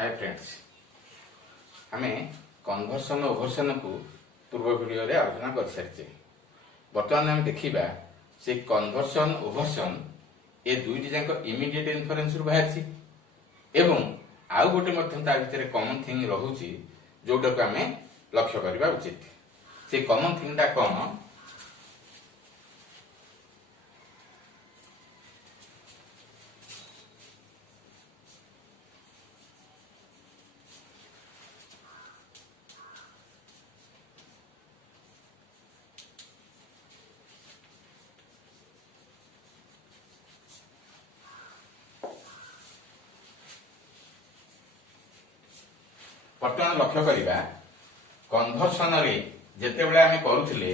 Hi friends, आम conversion ओभरसन को पूर्व वीडियो रे आलोचना कर सारी। बर्तमान आम देखा से कन्वर्सन ओभरसन ए दुईटी जाक इमिडिएट इन्फरेन्स रु बाहर एवं आउ गोटे भितर कमन थिंग रहुची जोटा को आम लक्ष्य करने उचित। से कमन थिंगटा कौन? बर्तमान लक्ष्य करवा कन्वर्सन रे जेते बेले आमे करूथिले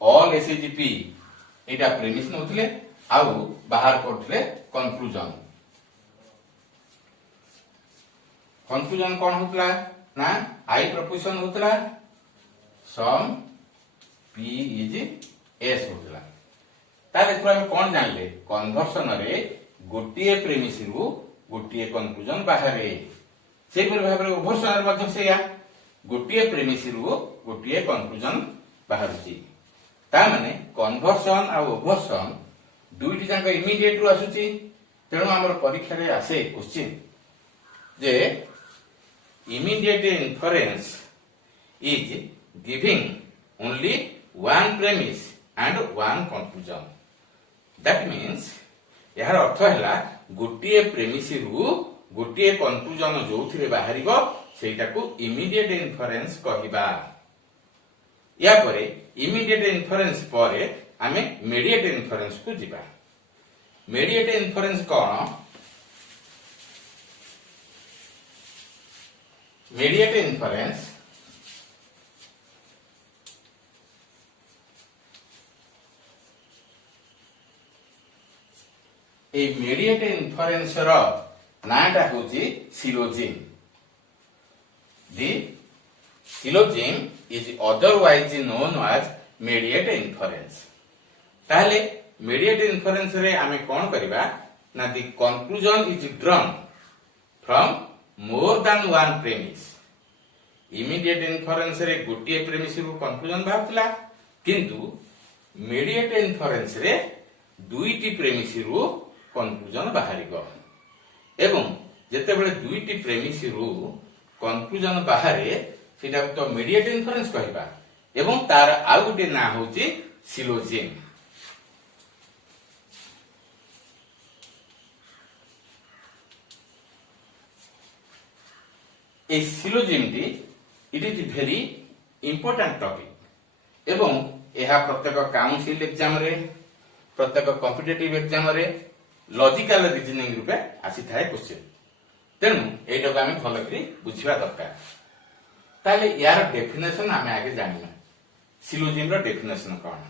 ऑल एसजीपी एटा प्रीमिस नउथिले आउ बाहर करथिले कंक्लूजन। कंक्लूजन कोन होतला ना आई प्रोपोजिशन होतला सम p इज s होतला। ताले तो हम कोन जानले कन्वर्सन रे गोटिए प्रीमिस रु गोटिए कंक्लूजन बाहर से भाव में ओभरसन से गोटे प्रेमिस रु गोटे कंक्लूजन बाहर माने कन्वर्सन आ ओभरसन दुईटी जाक इमिडिएट रु आसुची। तेणु आमर परीक्षा रे आसे question J immediate inference is giving only one premise and one conclusion. That means यार अर्थ है गोटे प्रेमिस रु गोटे कंक्लूजन जो थे बाहर सेटा को इमिडिएट इन्फरेंस कहबा। या परे इमिडिएट इन्फरेंस परे आमे मीडिएट इन्फरेंस को जिबा। मीडिएट इन्फरेंस कौन? मीडिएट इन्फरेंस ए मीडिएट इन्फरेंस रो नाटा होची syllogism. The syllogism is otherwise known as mediate inference। ताहले mediate inference रे आमे कोन करबा ना the conclusion is drawn from more than one premise। immediate inference रे गोटिए premise रु conclusion बाहरतला, किंतु mediate inference रे दुईटी premise रु conclusion बाहरिगो। एवं जेते बेले दुईटी प्रेमिस रु कंक्लूजन बाहरे सेटा तो मीडिएट इन्फरेंस कहबा एवं तार आउ गोटे ना होची syllogism. A syllogism T it is very important topic एवं एहा प्रत्येक काउंसिल एग्जाम रे प्रत्येक कॉम्पिटिटिव एग्जाम रे लॉजिकल रीजनिंग रूपे आसी थाए क्वेश्चन। तेणु एटा को आमे भलो करी बुझिबा दरकार। ताले यार डेफिनेशन आमे आगे जानिबा। सिलोजिम रो डेफिनेशन कोन?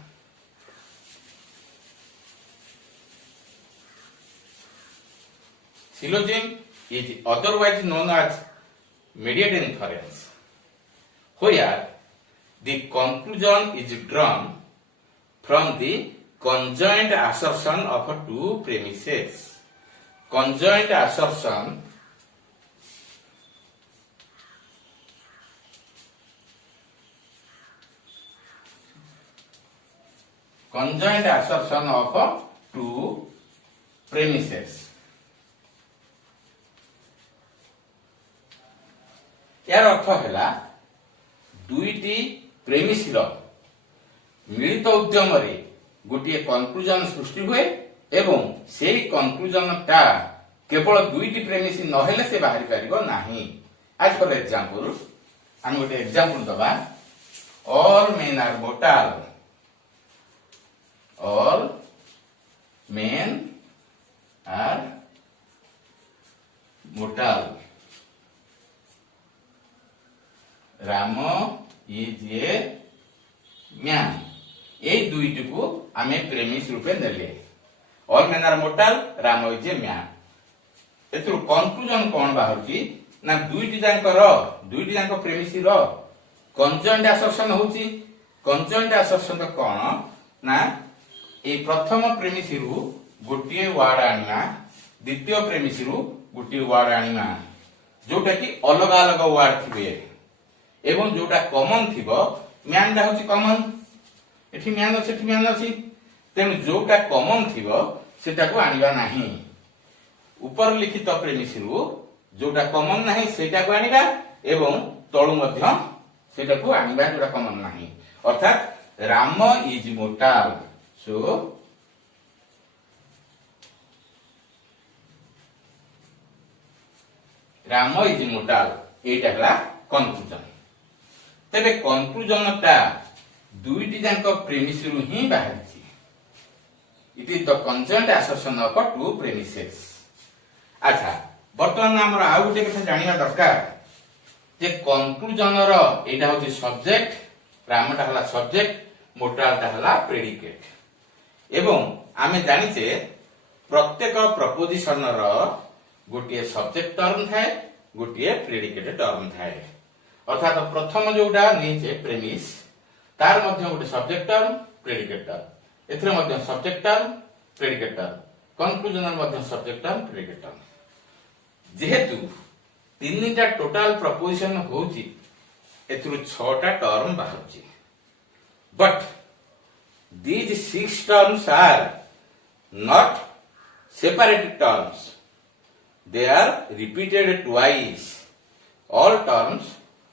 Syllogism is otherwise known as mediate inference where the conclusion is drawn from the conjoint assertion of two premises। conjoint assertion of two premises। यार अर्थ है दुईटी प्रेमिस मिलित उद्यम रे गोटे कंक्लूजन सृष्टि हुए एवं से कंक्लूजन टा केवल दुईटी प्रेमिस नहेले से बाहरी पारिबो नाही। आज फॉर एग्जांपल हम गोटे एग्जांपल दबा all men are mortal. All men are mortal. Ram is a man. ए दुईटी को आमे प्रेमिस रूपे नेले। All men are mortal, Ram is a man. एतु कंक्लूजन कोन बाहरची ना दुईटी जांक प्रेमिस रो कंजॉइंट असर्शन होची। कंजॉइंट असर्शन तो कोन ना ए प्रथम प्रेमिस रु गोटिए वर्ड आनिमा, द्वितीय प्रेमिस रु गोटिए वर्ड आनिमा, जोटा कि अलग अलग वर्ड थिबे एवं जोटा कॉमन थिबो म्यान दा होची कॉमन एठी म्यान अछि एठी म्यान अछि तेनु जोटा कॉमन थिबो सेटा को आनिबा नाही ऊपर लिखित प्रेमिस रु जोटा कॉमन नाही सेटा को आनिबा एवं तळु मध्य सेटा को आनिबा जोटा कॉमन नाही अर्थात Ram is mortal so Ram is mortal एटा हला कंक्लूजन तेबे कंक्लूजन ता दुईटी जांक प्रेमिस रु ही बाहरची it is the conjoint assertion of two premises अच्छा वर्तमान हमर आ गुटे कथा जानिबा दरकार जे कंक्लूजन रो एटा होची सब्जेक्ट रामटा हला सब्जेक्ट मोटालटा हला प्रेडिकेट एवं आमे जानिचे प्रत्येक प्रपोजिशन रो गोटे सब्जेक्ट टर्म थाए गोटे प्रेडिकेट टर्म थाए अर्थात प्रथम जोटा नीचे प्रेमिस तार मध्य गोटे सब्जेक्ट टर्म प्रेडिकेट टर्म एथरे मध्य subject term predicate term conclusion मध्य सब्जेक्ट टर्म प्रेडिकेट टर्म जेहेतु तीनटा टोटल प्रपोजिशन होची एथरु 6टा टर्म बाहरची but these 6 terms are not separated terms they are repeated twice all terms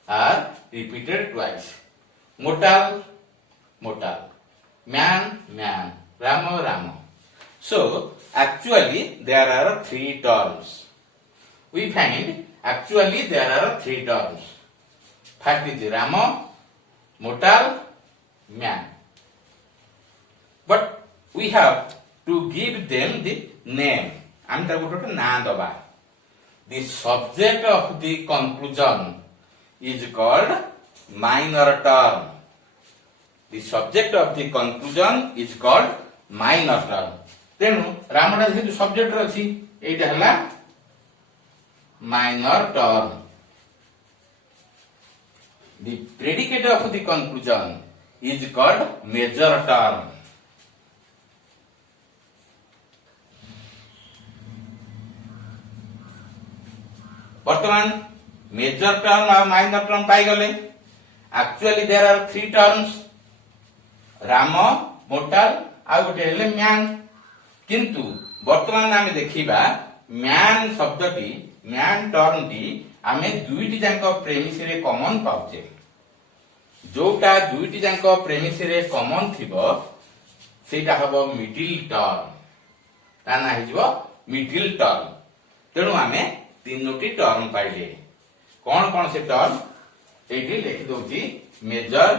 are repeated twice motal motal man man rama rama so actually there are 3 terms we find actually there are 3 terms first is rama motal man but we have to give them the name and the goto na daba the subject of the conclusion is called minor term the subject of the conclusion is called minor term तेनु रामटा जेतु subject रछि एटा हला minor term the predicate of the conclusion is called major term वर्तमान major term और minor term पाई गले actually there are 3 terms Ram मोटाल आ गोटे हेले म्यान किंतु वर्तमान आमे देखिबा म्यान शब्दटी म्यान टर्मटी आमे दुईटी जांक प्रेमिस रे कॉमन पाउचे जोटा दुईटी जांक प्रेमिस रे कॉमन थिबो सेटा हबो मिडिल टर्म ताना हिजबो मिडिल टर्म तेनु आमे तीनोटी टर्म पाइले कौन कौन से टर्म एठी लिखि दोची मेजर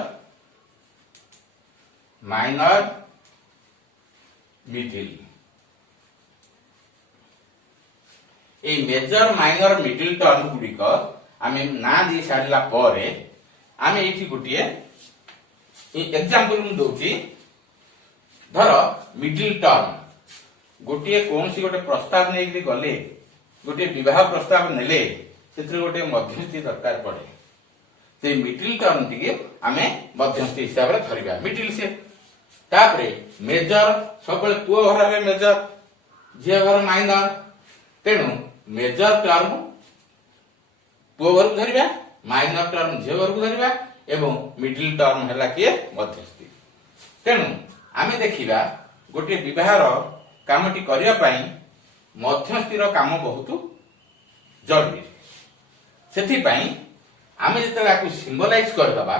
माइनर मिडिल ए मेजर माइनर मिडिल टर्म गुडिक आमे ना दी साडला परे आमे एठी गुटिए एग्जांपल मु दोची धरो मिडिल टर्म गोटिए कोनसी गोटे प्रस्ताव नै गले गोटे विवाह प्रस्ताव नेले सेत्र गोटे मध्यस्थी दरकार पड़े से मिडिल टर्म टिके आमे मध्यस्थी हिसाब रे धरिबा मिडिल से तापरे मेजर सबले पुओ घर रे मेजर झियो घर माइनर तेनु मेजर टर्म पुओ घर धरिबा माइनर टर्म झियो घर धरिबा एवं मिडिल टर्म हला के मध्यस्थी तेनु आमे देखिबा गोटे विवाह रो कामटी करिया पई मध्यस्थीर काम बहुत जरूरी सेथि पई आमे जतला को सिंबलाइज कर दबा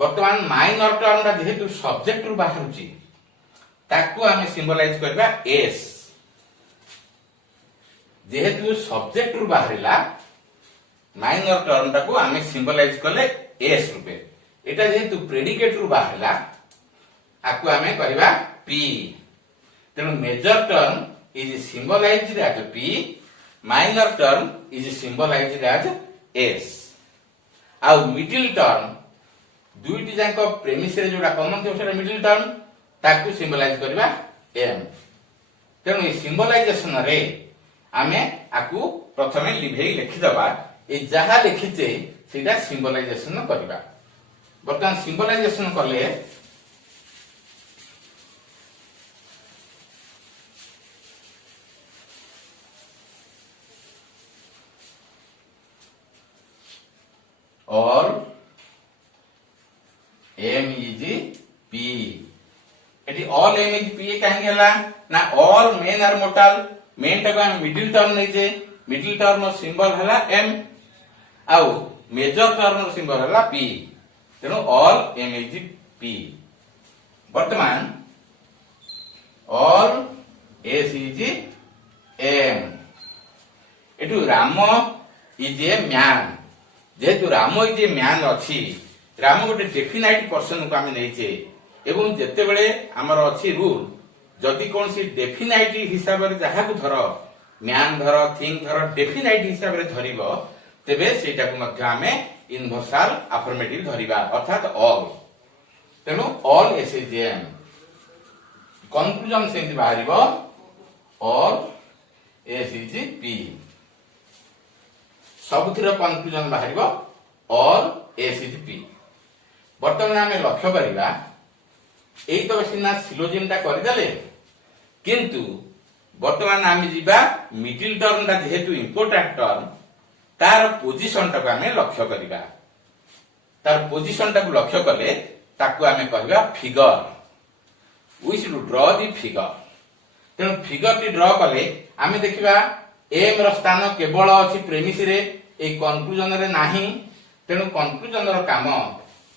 वर्तमान माइनर टर्म दा जेहेतु सब्जेक्ट रु बाहरुची ताकू आमे सिंबलाइज करबा एस जेहेतु सब्जेक्ट रु बाहरिला माइनर टर्म दा को आमे सिंबलाइज करले एस रुपे एटा जेहेतु प्रेडिकेट रु बाहरिला आकू आमे कहबा पी तेनु major term is symbolized as P, minor term is symbolized as S. आउ मिडिल टर्म दुईटी जांक प्रेमिस रे जोडा कॉमन थिबो सेटा मिडिल टर्म ताकू सिंबलाइज करबा M. तेनु ए सिंबलाइजेशन रे आमे आकू प्रथमे लिभेई लिखि दबा ए जहा लिखिचे सेटा सिंबलाइजेशन करबा बर्तमान सिंबलाइजेशन करले all m is p eighty all m is p कहीं गेला ना all men are mortal main टाको हम मिडिल टर्म नै जे मिडिल टर्म सिंबल हला m आउ मेजर टर्म सिंबल हला p तेनो all m is p वर्तमान all s is m एटू राम इज ए मैन जेहेतु राम इज ए मैन अच्छी राम गोटे डेफिनाइट पर्सन को आम नहींचे एवं जिते बड़े आमर अच्छी रूल जदि कौन सी डेफिनाइट हिसाब से जहाँ को धर मैन धर थिंग धर डेफिनाइट हिसाब से धरब तेबे सेटा को मध्य आमे इनवर्साल अफर्मेटिव धरिबा अर्थात ऑल तेनु ऑल एसएजीएम कंक्लूजन से बाहरिबो ऑल एसईजीपी सबुथिर कंक्लूजन बाहरिबो ऑल एसईजीपी वर्तमान आमे लक्ष्य करिबा एई तो सिना सिलोजिम ता करिदेले किंतु वर्तमान आमे जिबा मिडिल टर्म ता जेहेतु इंपोर्टेंट टर्म तार पोजीशन ता आमे लक्ष्य करिबा तार पोजीशन ता लक्ष्य कले ताकू आमे कहबा figure we should draw the figure तेणु फिगर टी ड्रॉ कले आमे देखिबा एम रो स्थान केवल अछि प्रेमिस रे ए कंक्लूजन रे नाही तेणु कंक्लूजन रो काम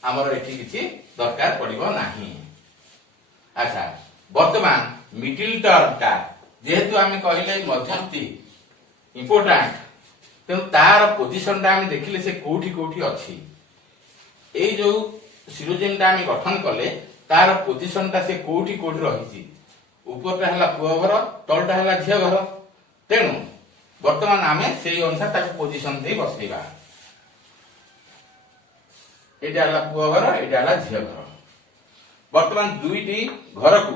हमर एठी किछि दरकार पड़िबो नाही। अच्छा वर्तमान मिडिल टर्म ता जेहेतु आमे कहिले मध्यस्थी इंपोर्टेंट तेणु तार पोजीशन ता आमे देखिले से कोठी कोठी अछि ए जो सिलोजिम ता आमे गठन कले तार पोजीशन ता से कोठी कोठी रहिछि ऊपर ता हला पुआ घर तलटा हला झिया घर तेणु वर्तमान आमे सेही अनुसार ताको पोजीशन दे बसैबा एटा हला पुआ घर एटा हला झिया घर वर्तमान दुईटी घर को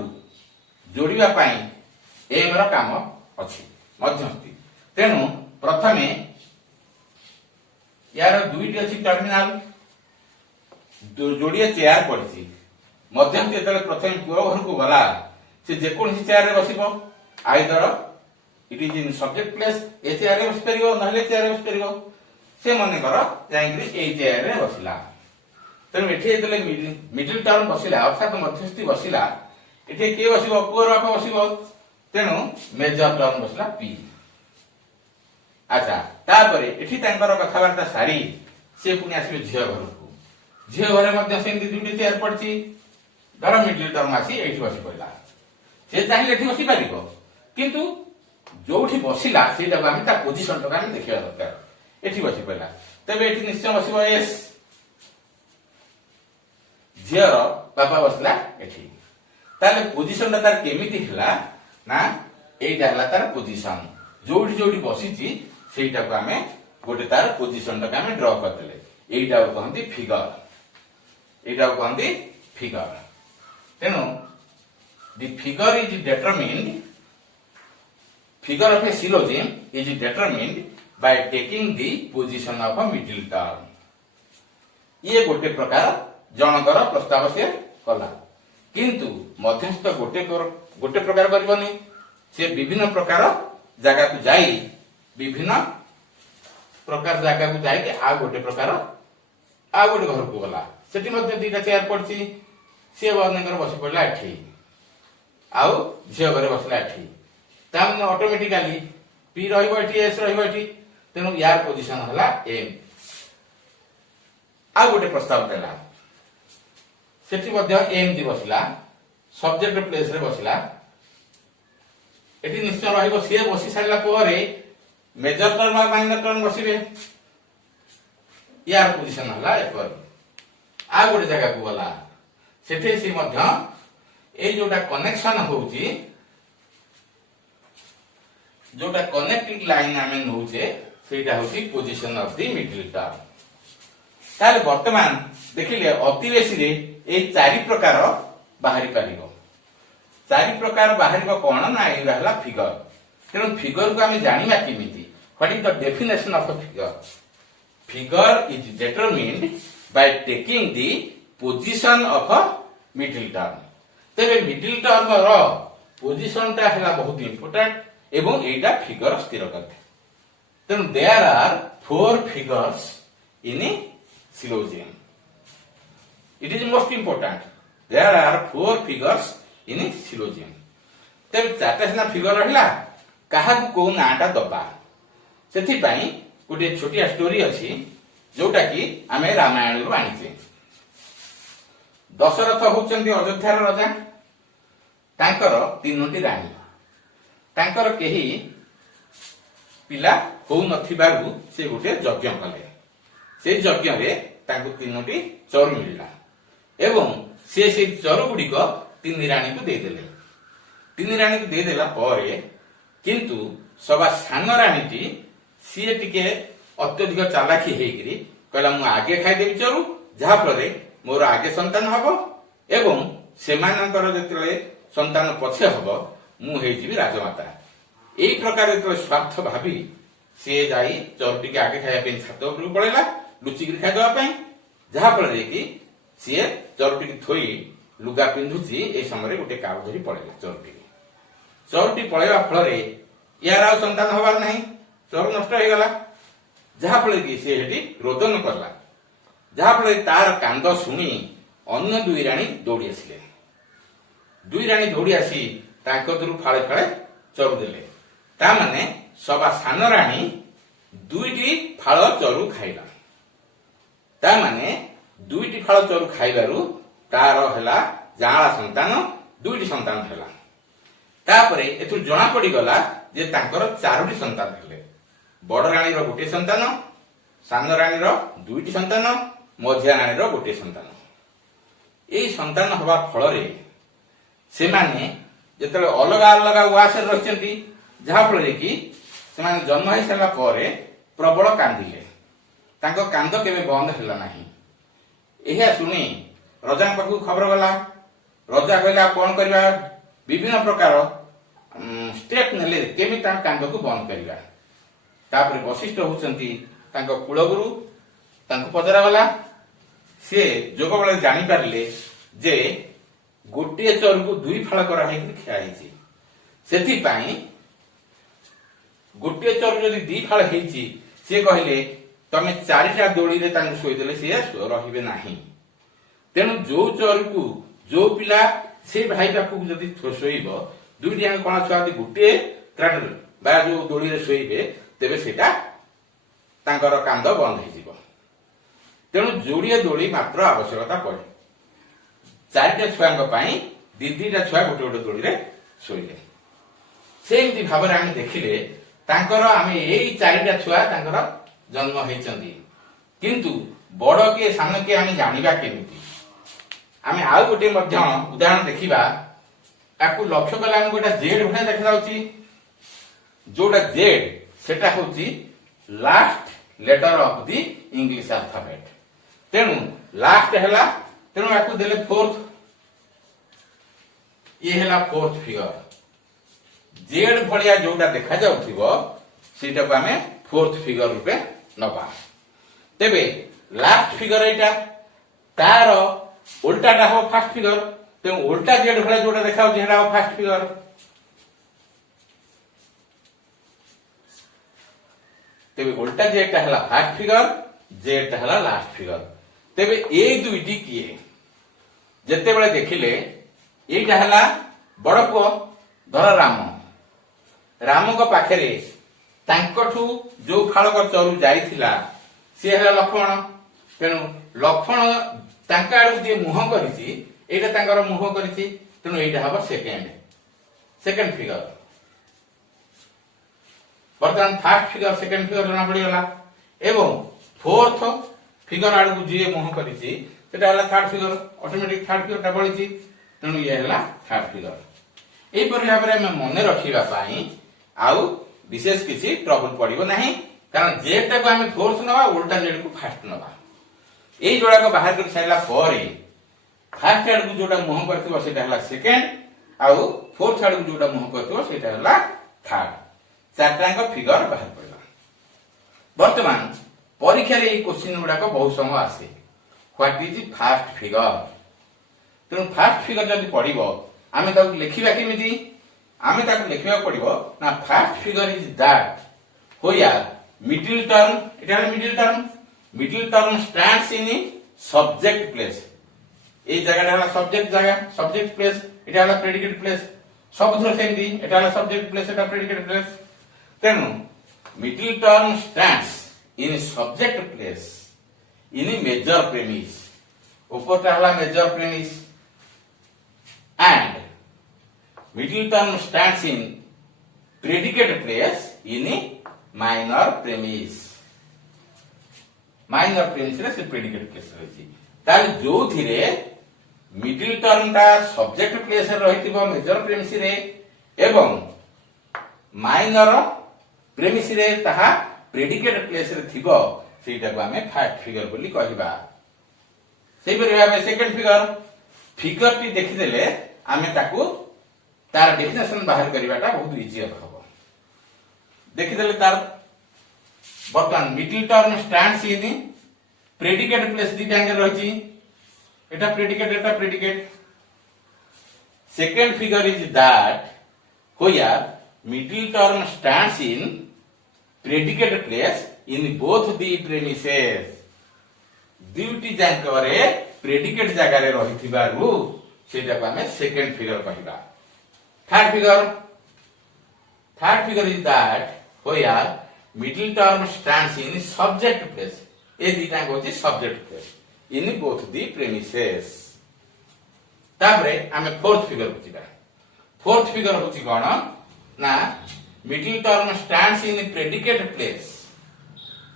जोड़िबा पई एम रो काम अछि मध्यस्थी तेणु प्रथमे यार दुईटी अछि टर्मिनल जोड़िए चेयर पड़छि मध्यस्थी जेतले प्रथमे पुआ घर को गला से जेकोसी चेयर रे बसिबो either it is in subject place a chair रे बस परिबो नहले चेयर रे बस परिबो से मने कर जाइंग्री ए चेयर रे बसिला तेनु एठी जेतले मिडिल टर्म बसिला अर्थात मध्यस्थी बसिला एठी के बसिबो पुअर बापा बसिबो तेनु मेजर टर्म बसिला पी। अच्छा तापरे एठी तांकर कथावार्ता सारी से पुनी आसीबे झियो घर को झियो घरे मध्ये सेंती दुटी चेयर पड़ची धर मिडिल टर्म आसी एठी बसि पड़ला से चाहिले एठी बसि पारिबो किंतु जोठी बसिला सेटा आमे ता पोजीशन तो आमे देखिया दरकार एठी बसि पड़ला तबे एठी निश्चय बसिबो एस झियर बाबा बसला एठी ताले पोजीशन ता तार केमिति हला ना एटा हला तार पोजीशन जोठी जोठी बसिची सेटा को आमे गोटे तार पोजीशन ता आमे ड्रॉ कर देले एटा को कहंती फिगर एटा को कहंती फिगर तेनु the figure is determined figure of a syllogism is determined by taking the position of a middle term ये गोटे प्रकार जनकर प्रस्ताव से कला किंतु मध्यस्थ गोटे प्रकार करबनी से विभिन्न प्रकार जगह को जाई विभिन्न प्रकार जगह को जाई के आ गोटे प्रकार आ गोटे घर को गला सेठी मध्ये दीटा चेयर पड़ची से वर्णकर बसि पड़ला एठी आउ झियो घरे बसला एठी तामने ऑटोमेटिकली पी रहइबो एठी एस रहइबो एठी तेनु यार पोजीशन हला एम आ गोटे प्रस्ताव देला सेठी मध्ये एम दी बसला सब्जेक्ट प्लेस रे बसला एठी निश्चय रहइबो से बसि सारला परे मेजर टर्म और माइनर टर्म बसिबे यार पोजीशन हला एपर आ गोटे जगह को गला सेठी से मध्ये ए जोटा कनेक्शन होउची जोटा कनेक्टिंग लाइन आमे नउचे सेटा होची position of the middle term ताले वर्तमान देखिले अतिवेशी रे ए चारि प्रकार बाहरी पारिबो चारि प्रकार बाहरीबो कोन ना ए रहला फिगर तेनु फिगर को आमे जानिबा किमिति what is the definition of a figure figure is determined by taking the position of a middle term तेरे मिडिल टर्म रो पोजीशन ता हला बहुत इंपोर्टेंट एवं एटा फिगर स्थिर करते तेनु there are 4 figures in syllogism. It is most important. There are 4 figures in syllogism. तेरे चार्टा सिना figure रहिला काहाकू को नाटा दबा सेथिपाई गोटे छोटिया स्टोरी अछि जोटा कि आमे रामायण रु आनिछे। दशरथ होचंती अयोध्यार राजा तांकर 3टी रानी तांकर केही पिला हो नथिबारु से गोटे यज्ञ कले से यज्ञ रे तांको 3टी चरु मिलला एवं से चरु गुडी को 3 रानी को दे देले। 3 रानी को दे देला परे किंतु सभा सान रानी सी टिके अत्यधिक चालाकी हेकरी कहला मु आगे खाई देबी चरु जहा फल मोर आगे संतान हबो एवं सेमानकर जतले संतान पछे हबो मु हेजिबी राजमाता। एई प्रकार जतले स्वार्थ भाबी से जाई चरु टिके आगे खाया पे छात उपर पळेला लुचिगिरी खाइ देबा पई जहा फल कि सी चरु टिके थोई लुगा पिंधुची ए समय गोटे काउ धरी पळेला चरुटी पळेवा फल यार आ संतान हबार नहीं चरु नष्ट हो गला जहा फल कि से हेटी रोदन करला जहा फल तार कांद सुनी अन्य 2 रानी दौड़ी आसिले। 2 रानी दौड़ी आसी तांको दरु फाळे फाळे चरु देले ता माने सभा सान रानी 2टी फाळ चरु खाइला ता माने 2टी फाळ चरु खाइबारु तार हला जाळा संतान 2टी संतान हला। तापरे एथु जणा पड़ी गला जे तांकर 4टी संतान हेले बड़ रानी रो गोटे संतान सान रानी रो 2टी संतान मझिया रानी रो गोटे संतान। एई संतान हवा फल रे से माने जेतले अलगा अलगा वासे रहचंती जहा फल रे कि से माने जन्म होई सला परे प्रबल कांदिले तांको कांद केबे बंद होला नाही। एहा सुनी राजा पाखु खबर गला राजा कहला कोन करबा विभिन्न प्रकार स्टेप नेले केमी ता कांद को बंद करबा। तापर वशिष्ठ होचंती तांको कुलगुरु तांको पजरा गला से जोग बेले जानि पारले जे गोटे चरु को 2 फाळ करा है कि खिया हिची सेथि पई गोटे चरु जदी 2 फाळ हिची से कहले तमे 4टा दोली रे तांको सोई देले से रहिबे नाही तेनु जो चरु को जो पिला से भाई पाखु जदी सोईबो 2टी आंग कोना छुआ गोटे त्राटल बा जो दोली रे सोईबे तेबे सेटा तांकर कांद बंद हो जिवो। तेणु जोड़िए दोली मात्र आवश्यकता पड़े 4टा छुआंग पई 2टा छुआ गोटे गोटे दोली रे सोइले सेमती भाबरे आमे देखिले तांकर आमे एई 4टा छुआ तांकर जन्म हेचंती किंतु बड़ के सान के आमे जानिबा केमिति आमे आउ गोटे मध्य उदाहरण देखिबा ताकू लक्ष्य कला आमे गोटा जेड भने देखा जाउची जोटा जेड सेटा होची last letter of the English alphabet तेणु लास्ट हैला तेणु याकू देले 4th ये हैला 4th फिगर जेड भलिया जोटा देखा जाउथिबो सेटा को हमें 4th फिगर रूपे नबा। तेबे लास्ट फिगर एटा तार उल्टाटा हो फर्स्ट फिगर तेणु उल्टा जेड भलिया जोटा देखा जाउथि हैला हो फर्स्ट फिगर तेबे उल्टा जेटा हैला फर्स्ट फिगर जेटा हैला लास्ट फिगर। तेबे ए दुईटी किए जते बेले देखिले एटा हैला बड़ पुओ धर राम को पाखरे तांकठू जो फाळक चरु जाईथिला से हैला लक्ष्मण तेणु लक्ष्मण तांका आडू जे मुह करिछि एटा तांकर मुह करिछि तेणु एटा हबो सेकंड फिगर। बर्तमान फर्स्ट फिगर सेकंड फिगर जना पड़ी गला एवं 4th फिगर आडू जे मुह करिछि सेटा हला third figure automatic third figure टा पड़िछि तेणु ये हला थर्ड फिगर। एई परि भाबरे हम मने रखिबा पई आउ विशेष किछि ट्रबल पड़िबो नाही कारण जेटा को हम 4th नबा उल्टा जेड को फर्स्ट नबा एई जोड़ा को बाहर कर साइला परे फर्स्ट आडू जोटा मुह करथिबो सेटा हला सेकंड आउ 4th आडू जोटा मुह करथिबो सेटा हला थर्ड 4टांग फिगर बाहर पड़ला। वर्तमान परीक्षा रे क्वेश्चन गुडा को बहुत समय आसे व्हाट इज फर्स्ट फिगर तेणु फर्स्ट फिगर जदि पड़िबो आमे ताकू लिखिबा केमिति आमे ताकू लिखिबा पड़िबो ना फर्स्ट फिगर इज दैट होया मिडिल टर्म इटा middle term middle term stands इन सब्जेक्ट प्लेस এই জায়গাটা হলো সবজেক্ট জায়গা সবজেক্ট প্লেস এটা হলো প্রেডিকেট প্লেস সবথর সেমতি এটা হলো সবজেক্ট প্লেস এটা প্রেডিকেট প্লেস তেনু middle term stands in subject place in major premise উপরটা হলো major premise and middle term stands in predicate place in minor premise minor premise রে সে প্রেডিকেট প্লেস রয়েছে তাহলে যোউথিরে मिडिल टर्म टा सब्जेक्ट प्लेस रही मेजर प्रेमिस रे एवं माइनर प्रेमिस रे ताहा प्रेडिकेट प्लेस रे थिबो सेटा को हमें फर्स्ट फिगर बोली कहिबा सेहि परि भाबे सेकंड फिगर टी देखि देले हमें ताकू तार डेफिनेशन बाहर करबाटा बहुत इजी हबो देखि देले तार बर्तमान middle term stands in predicate place दी टांगे रहिछि এটা predicate এটা predicate second figure is that where middle term stands in predicate place in both the premises duty jankare predicate jaga re rahithibaru सेटा को हमें second figure कहिबा third figure is that where middle term stands in subject place ए दिटा होची subject place in both the premises ताबरे हमें fourth figure बुझिबा fourth figure होची कोन ना middle term stands in predicate place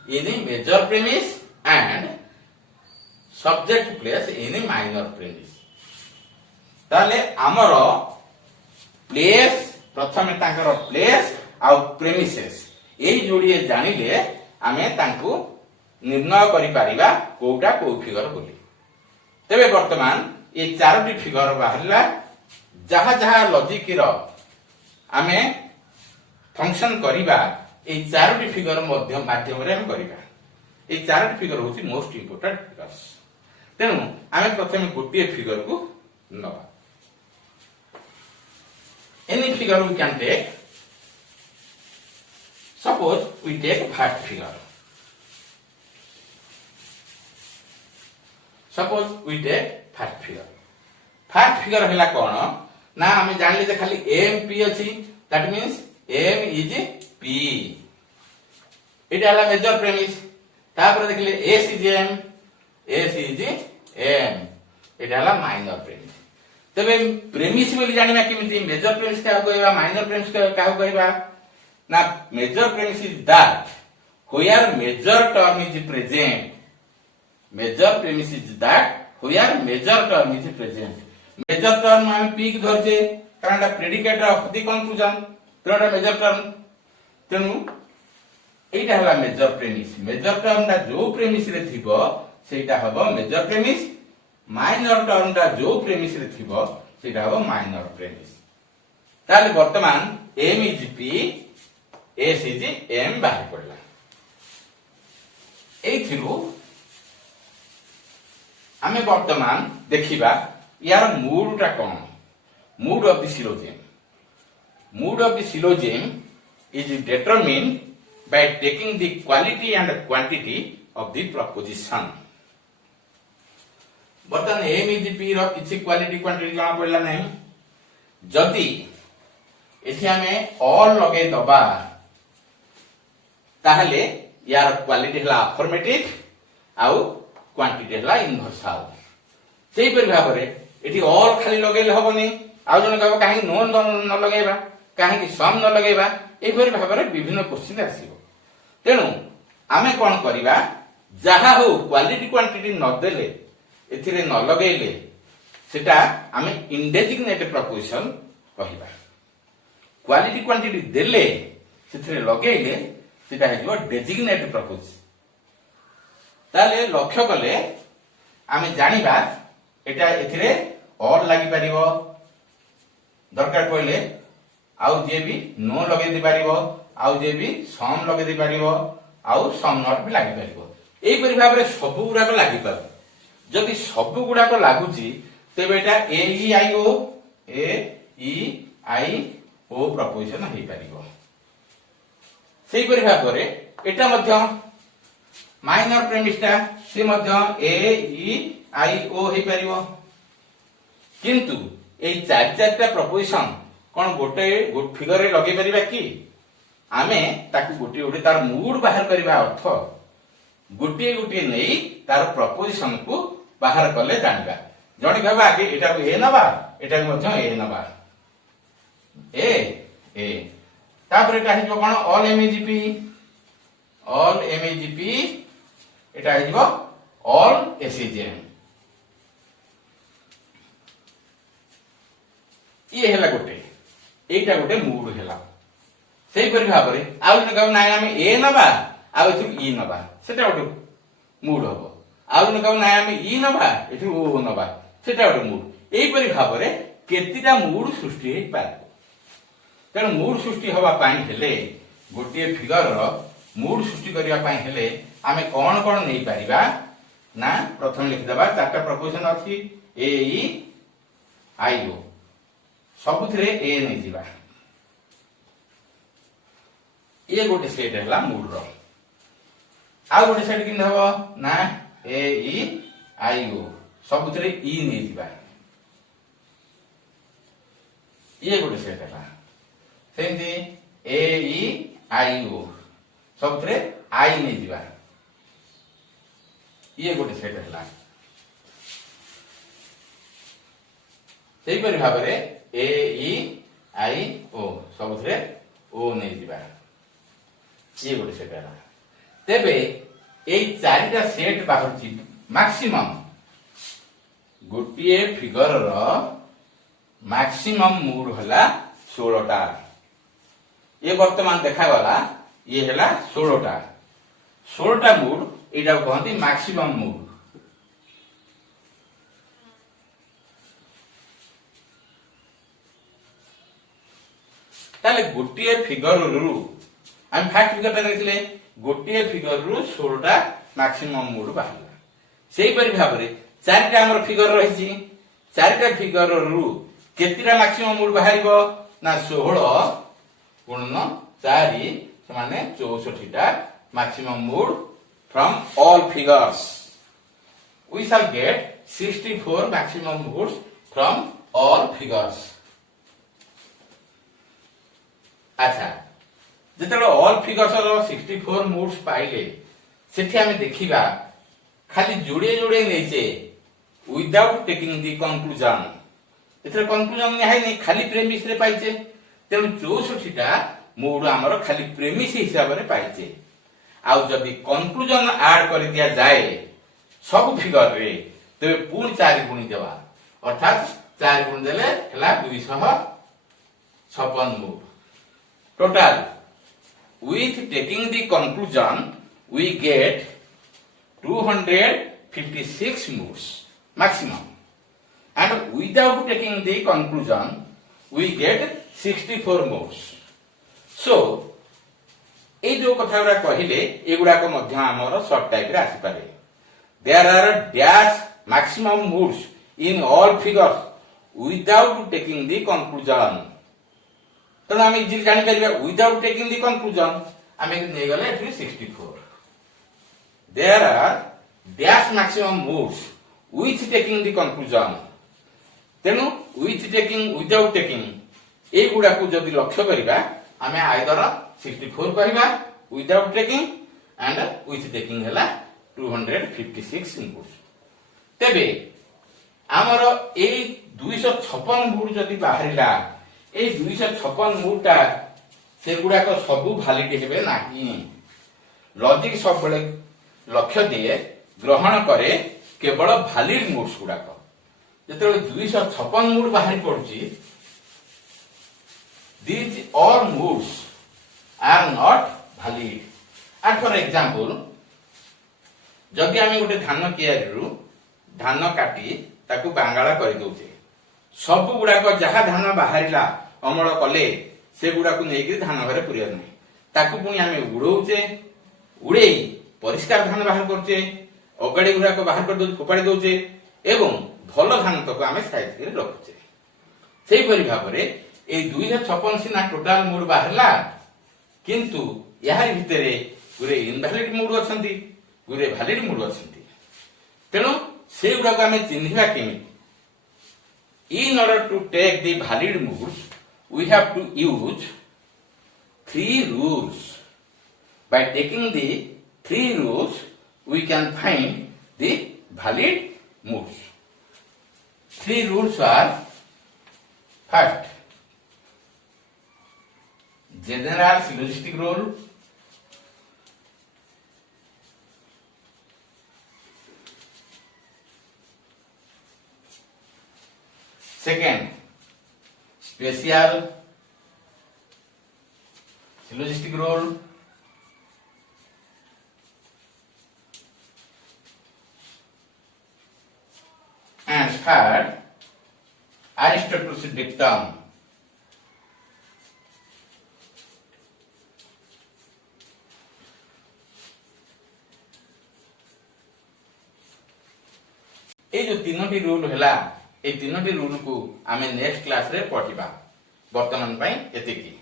in major premise and subject place in minor premise ताले हमर place प्रथमे तांकर प्लेस आ प्रेमिसेस एई जोड़िए जानिले हमें तांकू निर्णय करि पारिबा कोउटा को फिगर बोली तबे वर्तमान ये चारोटी फिगर बाहरला जहा जहा लॉजिक रो हमें फंक्शन करिबा ए चारोटी फिगर माध्यम रे हम करिबा ए चारोटी फिगर होची मोस्ट इंपोर्टेंट फिगर्स तेनु हमें प्रथमे गोटिए फिगर को नबा any figure we can take suppose we take first figure suppose we take first figure हैला कोन ना हमें जानले जे खाली एम पी अछि that means M is P इट हैला मेजर प्रेमिस तापर देखले एस इज एम इट हैला माइनर प्रेमिस तबे प्रेमिस बोली जानिबा किमिति मेजर प्रेमिस का कहबा माइनर प्रेमिस का कहबा ना major premise is that where major term is present major premise is that where major term is present major term हम पी की धरजे कारण प्रेडिकेट ऑफ द कंक्लूजन तेरा मेजर टर्म तेनु एटा हला मेजर टर्म दा जो प्रेमिस रे थिबो सेटा हबो मेजर प्रेमिस माइनर टर्म दा जो प्रेमिस रे थिबो सेटा हबो माइनर प्रेमिस ताले वर्तमान M is P S is M बाहर पड़ला एथिरु हमें वर्तमान देखिबा यार मूडटा कोन mood of the syllogism is determined by taking the quality and quantity of the proposition बर्तमान एम इज पी रो किछि क्वालिटी क्वांटिटी जाना पड़ला नहीं जदी एथि हमें ऑल लगे दबा ताहले यार क्वालिटी हला अफर्मेटिव आउ क्वांटिटी हला इनवर्साल सेही पर भाबरे एथि ऑल खाली लगेले हबनी आउ जन कहबो काहे न लगेबा काहे कि सम न लगेबा एही पर भाबरे विभिन्न क्वेश्चन आसीबो तेणु आमे कोन करिबा जहा हो क्वालिटी क्वांटिटी न देले एथिरे न लगेले सेटा आमे इनडेजिग्नेट प्रपोजिशन कहिबा क्वालिटी क्वांटिटी देले सेथिरे लगेले सेटा हेजो डेजिग्नेट प्रपोजिशन ताले लक्ष्य कले आमे जानिबा एटा एथिरे ऑल लागि परिबो दरकार पड़ले आउ जे भी नो लगे दि परिबो आउ जे भी सम लगे दि परिबो आउ सम नॉट भी लागि परिबो एई परि भाबरे सब गुडा को लागि पर जदि सब गुडा को लागुची तेबे एटा ए ई आई ओ प्रपोजिशन हेई परिबो सेही परि भाबरे एटा मध्य माइनर प्रेमिसटा से मध्य ए इ आई ओ हे परिबो किंतु ए चार चारटा प्रपोजिशन कोन गोटे फिगर रे लगे परिबा कि आमे ताकू गोटे गोटे तार मूड बाहर करबा अर्थ गोटे गोटे नहीं तार प्रपोजिशन को बाहर कले जानिबा जणी भाबा आगे एटा को ए नबा एटा को मध्य ए नबा ए तापर एटा हिजो कोन ऑल एमएजीपी एटा हिजो ऑल एसएजीएम ये हैला गोटे एटा गोटे मूड हैला सेही परि भाबरे आउ न कहू नाय हम ए नबा आउ एथु ई नबा सेटा गोटे मूड हबो आउ न कहू नाय हम ई नबा एथु ओ नबा सेटा गोटे मूड एही परि भाबरे केतिटा मूड सृष्टि हे पार तेणु मूड सृष्टि हवा पाई हेले गोटे फिगर रो मूड सृष्टि करिया पाई हेले आमे कोन कोन नै परिबा ना प्रथम लिख देबा चारटा प्रपोजिशन अछि ए ई आई ओ सबुथिरे ए नै जिबा ये गोटे सेट हैला मूड रो आ गोटे सेट किन हबो ना ए ई आई ओ सबुथिरे ई नै जिबा ये गोटे सेट हैला सेंती ए ई आई ओ सबुथिरे आई नै जिबा ये गोटे सेट हैला सेही परि भाबरे ए ई आई ओ सबुथिरे ओ नै जिबा ये गोटे सेट हैला तेबे एई चारिटा सेट बाहरची मैक्सिमम गोटे फिगर रो मैक्सिमम मूड हला 16 टा ये वर्तमान देखा गला ये हैला 16 टा मूड एटा कहंती मैक्सिमम मूड ताले गोटे फिगर रु हम फैक्ट फिगर देखिले गोटे फिगर रु 16 टा मैक्सिमम मूड बाहरला सेही परि भाबरे चारटा हमर फिगर रहिछि चारटा फिगर रु केतिरा मैक्सिमम मूड बाहरिबो ना 16 गुणन 4 समान 64 टा maximum mood from all figures we shall get 64 maximum moods from all figures अच्छा जेतले ऑल फिगर्स रो 64 मूड्स पाइले सेठी हमें देखिबा खाली जोड़े जोड़े नैचे विदाउट टेकिंग द कंक्लूजन एथरे कंक्लूजन नै है खाली प्रेमिस रे पाइचे तेनु 64 टा मूड हमर खाली प्रेमिस हिसाब रे पाइचे आउ जदी कंक्लूजन ऐड कर दिया जाए सब फिगर रे तबे पूर्ण 4 गुणी देबा अर्थात 4 गुण देले हला 256 mood total with taking the conclusion we get 256 moods maximum and without taking the conclusion we get 64 moods so ए जो कथा गुरा कहिले एगुडा को मध्य हमर शॉर्ट टाइप रे आसी पारे there are dash maximum moods in all figures without taking the conclusion तो हम इजिली जानि परिबा विदाउट टेकिंग द कंक्लूजन हम नै गले 64 there are dash maximum moods with taking the conclusion तेनु विथ टेकिंग विदाउट टेकिंग ए गुडा को जदी लक्ष्य करिबा हमें आइदर 64 कहिबा without taking and with taking हला 256 इनपुट्स तेबे हमर ए 256 मूड जदी बाहरिला ए 256 मूड ता से गुडा को सब वैलिड हेबे नाही लॉजिक सब बळे लक्ष्य दिए ग्रहण करे केवल वैलिड मूड्स गुडा को जेते 256 मूड बाहरी पड़ुची these all moods are not valid and for example जदि आमे गोटे धान कियारू धान काटी ताकू बांगाला कर दोचे सब गुडा को जहा धान बाहरिला अमल कले से गुडा को नेकी धान घरे पुरिया नै ताकू पुनी आमे उड़ौचे उड़ेई परिष्कार धान बाहर करचे अगड़ी गुडा को बाहर कर दो फोपाड़ी दोचे एवं भलो धान तक आमे साइड रे रखुचे सेही परि भाबरे ए 256 सिना टोटल मूड बाहरला किंतु यार भितरे पूरे इनवैलिड मूड अछंती गुरे भैलिड मूड अच्छी तेणु से गुड़ाक आम चिन्हवा केमी in order to take the valid moods we have to use 3 rules. By taking the 3 rules we can find the valid moods. 3 rules are: first, general syllogistic rule; second, special syllogistic rule; and third, Aristotle's dictum. ये जो तीनोटी rule है ये तीनोटी rule को आम next class रे पढ़िबा। वर्तमान एतिकी।